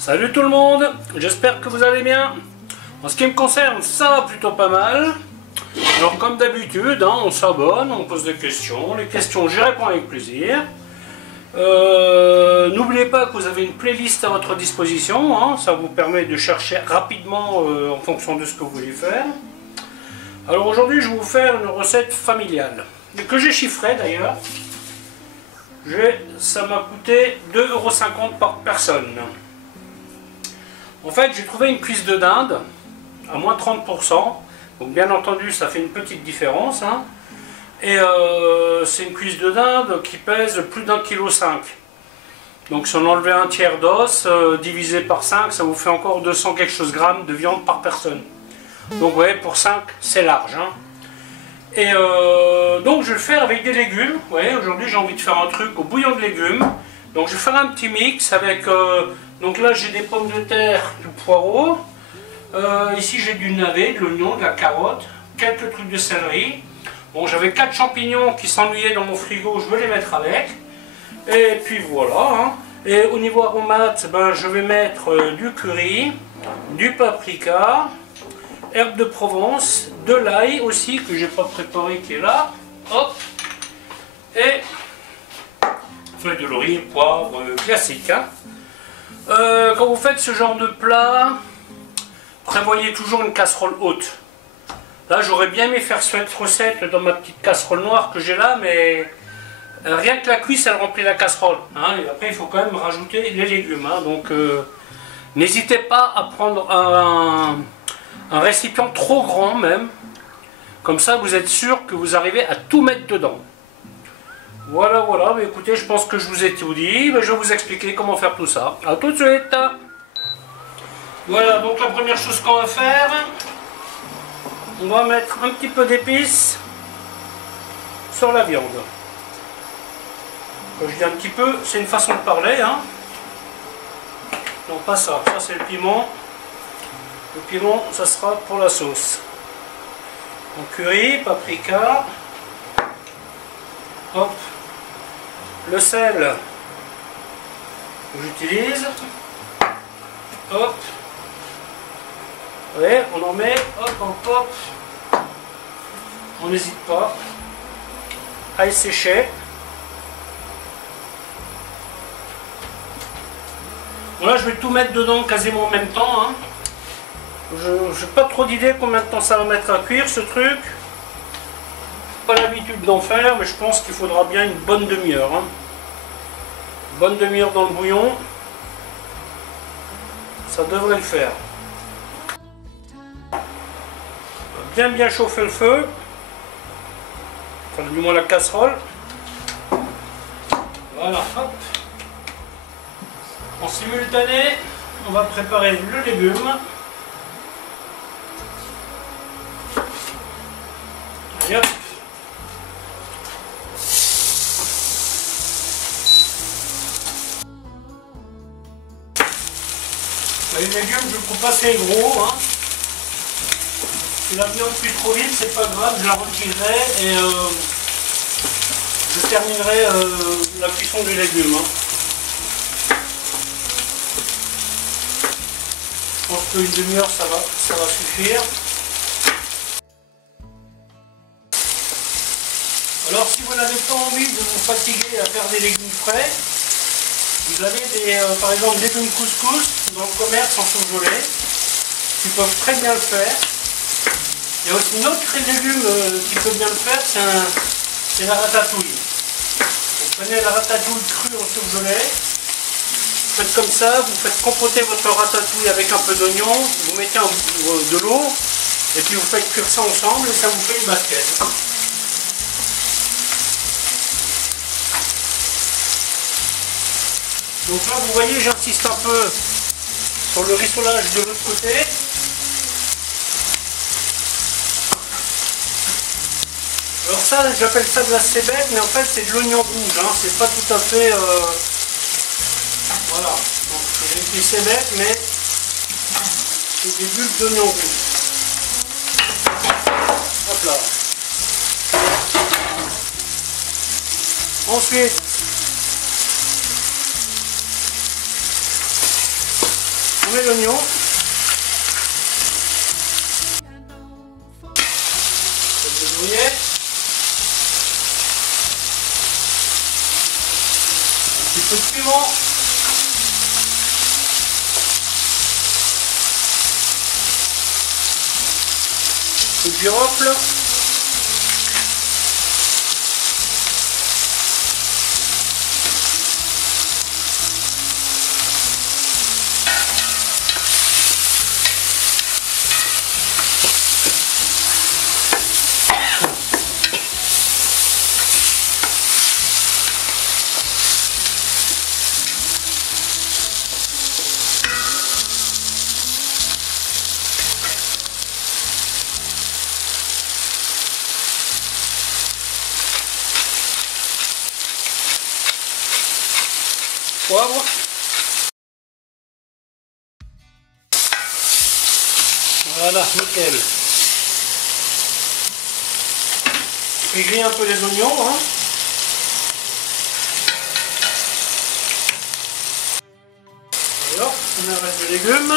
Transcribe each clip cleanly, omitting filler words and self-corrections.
Salut tout le monde, j'espère que vous allez bien. En ce qui me concerne, ça va plutôt pas mal. Alors comme d'habitude, on s'abonne, on pose des questions. Les questions, j'y réponds avec plaisir. N'oubliez pas que vous avez une playlist à votre disposition. Ça vous permet de chercher rapidement en fonction de ce que vous voulez faire. Alors aujourd'hui, je vais vous faire une recette familiale. Que j'ai chiffrée d'ailleurs. Ça m'a coûté 2,50 € par personne. En fait, j'ai trouvé une cuisse de dinde à moins 30%. Donc bien entendu, ça fait une petite différence. Et c'est une cuisse de dinde qui pèse plus d'1,5 kg. Donc si on enlevait un tiers d'os, divisé par 5, ça vous fait encore 200 quelque chose grammes de viande par personne. Donc vous voyez, pour 5, c'est large. Et donc je vais le faire avec des légumes. Vous voyez, aujourd'hui j'ai envie de faire un truc au bouillon de légumes. Donc je vais faire un petit mix avec... donc là j'ai des pommes de terre, du poireau. Ici j'ai du navet, de l'oignon, de la carotte, quelques trucs de céleri. Bon, j'avais 4 champignons qui s'ennuyaient dans mon frigo, je vais les mettre avec. Et puis voilà. Et au niveau aromate, je vais mettre du curry, du paprika, herbe de Provence, de l'ail aussi que j'ai pas préparé qui est là. Hop. Et feuilles de laurier, poivre, classique. Quand vous faites ce genre de plat, prévoyez toujours une casserole haute. Là, j'aurais bien aimé faire cette recette dans ma petite casserole noire que j'ai là, mais rien que la cuisse, elle remplit la casserole. Et après, il faut quand même rajouter les légumes. Donc, n'hésitez pas à prendre un récipient trop grand même. Comme ça, vous êtes sûr que vous arrivez à tout mettre dedans. Voilà, voilà. Mais écoutez, je pense que je vous ai tout dit. Je vais vous expliquer comment faire tout ça. A tout de suite. Voilà, donc la première chose qu'on va faire, on va mettre un petit peu d'épices sur la viande. Quand je dis un petit peu, c'est une façon de parler. Non, pas ça. Ça, c'est le piment. Le piment, ça sera pour la sauce. Donc curry, paprika. Hop. Le sel que j'utilise. Hop. Vous voyez, on en met, hop, hop, hop. On n'hésite pas. Ail séché. Voilà, je vais tout mettre dedans quasiment en même temps. Je n'ai pas trop d'idée combien de temps ça va mettre à cuire ce truc. Pas l'habitude d'en faire, mais je pense qu'il faudra bien une bonne demi-heure. Une bonne demi-heure dans le bouillon. Ça devrait le faire. Bien chauffer le feu, enfin du moins la casserole. Voilà, hop. En simultané, on va préparer le légume. Et hop. Les légumes, je ne coupe pas assez gros. Si la viande cuit trop vite, c'est pas grave, je la retirerai et je terminerai la cuisson du légume. Je pense qu'une demi-heure ça va suffire. Alors si vous n'avez pas envie de vous fatiguer à faire des légumes frais, vous avez par exemple des légumes couscous dans le commerce en surgelé qui peuvent très bien le faire. Il y a aussi une autre légume qui peut bien le faire, c'est la ratatouille. Vous prenez la ratatouille crue en surgelé, vous faites comme ça, vous faites compoter votre ratatouille avec un peu d'oignon, vous mettez de l'eau, et puis vous faites cuire ça ensemble et ça vous fait une basket. Donc là vous voyez, j'insiste un peu sur le rissolage de l'autre côté. Alors ça, j'appelle ça de la cébette, mais en fait c'est de l'oignon rouge, c'est pas tout à fait... Voilà, donc j'ai écrit cébette, mais c'est des bulbes d'oignon rouge. Hop là. Ensuite, mélanger l'oignon. Un petit peu de piment. Un peu de girofle. Poivre. Voilà, nickel. Et grille un peu les oignons. Hein. Alors, on a un reste de légumes.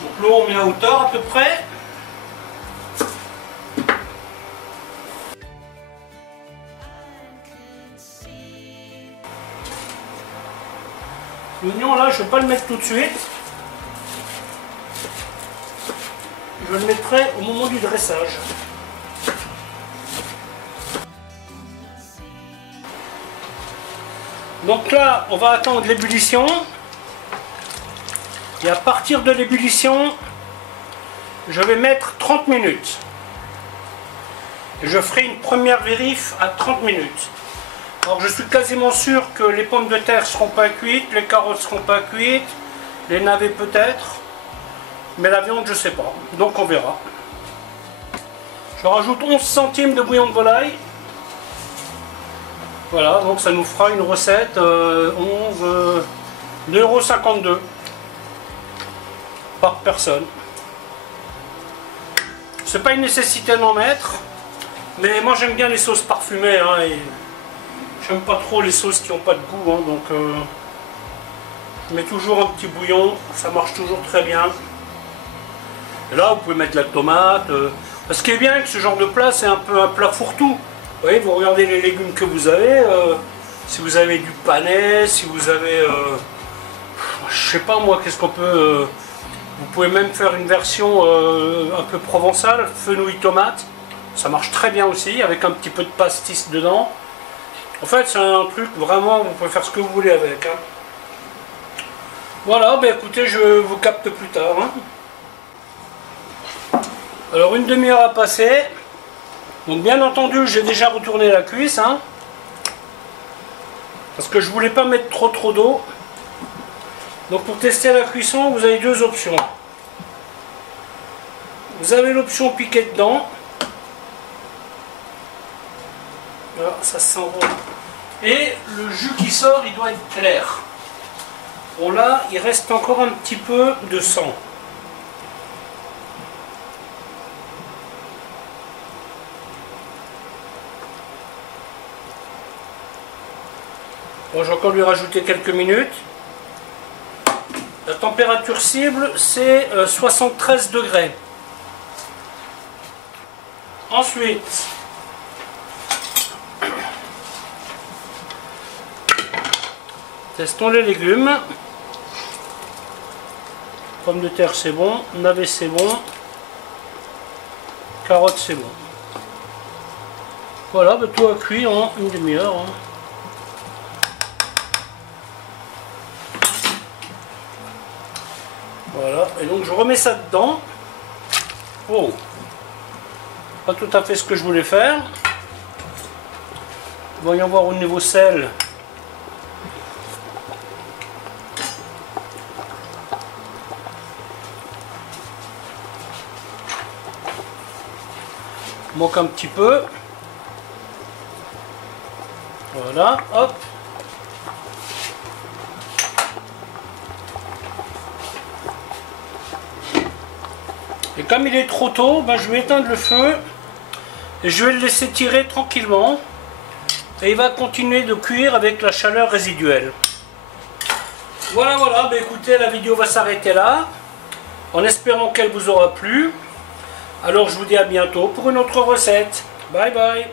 Donc l'eau on met à hauteur à peu près. L'oignon là je ne vais pas le mettre tout de suite. Je le mettrai au moment du dressage. Donc là on va attendre l'ébullition. Et à partir de l'ébullition, je vais mettre 30 minutes. Je ferai une première vérif à 30 minutes. Alors je suis quasiment sûr que les pommes de terre ne seront pas cuites, les carottes ne seront pas cuites, les navets peut-être, mais la viande je ne sais pas. Donc on verra. Je rajoute 11 centimes de bouillon de volaille. Voilà, donc ça nous fera une recette 2,52 € par personne. C'est pas une nécessité d'en mettre, mais moi j'aime bien les sauces parfumées, hein, et j'aime pas trop les sauces qui n'ont pas de goût, hein, donc je mets toujours un petit bouillon, ça marche toujours très bien. Et là vous pouvez mettre de la tomate. Ce qui est bien avec ce genre de plat, c'est un peu un plat fourre-tout. Vous voyez, vous regardez les légumes que vous avez, si vous avez du panais, si vous avez je sais pas moi, qu'est-ce qu'on peut... vous pouvez même faire une version un peu provençale, fenouil tomate. Ça marche très bien aussi, avec un petit peu de pastis dedans. En fait, c'est un truc, vraiment, vous pouvez faire ce que vous voulez avec. Hein. Voilà, ben écoutez, je vous capte plus tard. Hein. Alors, une demi-heure à passer. Donc, bien entendu, j'ai déjà retourné la cuisse. Hein, parce que je voulais pas mettre trop d'eau. Donc pour tester la cuisson, vous avez deux options. Vous avez l'option piquer dedans. Voilà, ça se sent bon. Et le jus qui sort, il doit être clair. Bon là, il reste encore un petit peu de sang. Bon, je vais encore lui rajouter quelques minutes. La température cible, c'est 73 degrés. Ensuite, testons les légumes. Pommes de terre, c'est bon. Navets, c'est bon. Carottes, c'est bon. Voilà, bah, tout a cuit en une demi-heure. Hein. Voilà, et donc je remets ça dedans. Oh, pas tout à fait ce que je voulais faire. Voyons voir au niveau sel. Manque un petit peu. Voilà, hop. Et comme il est trop tôt, ben je vais éteindre le feu et je vais le laisser tirer tranquillement. Et il va continuer de cuire avec la chaleur résiduelle. Voilà, voilà, ben écoutez, la vidéo va s'arrêter là. En espérant qu'elle vous aura plu. Alors je vous dis à bientôt pour une autre recette. Bye bye.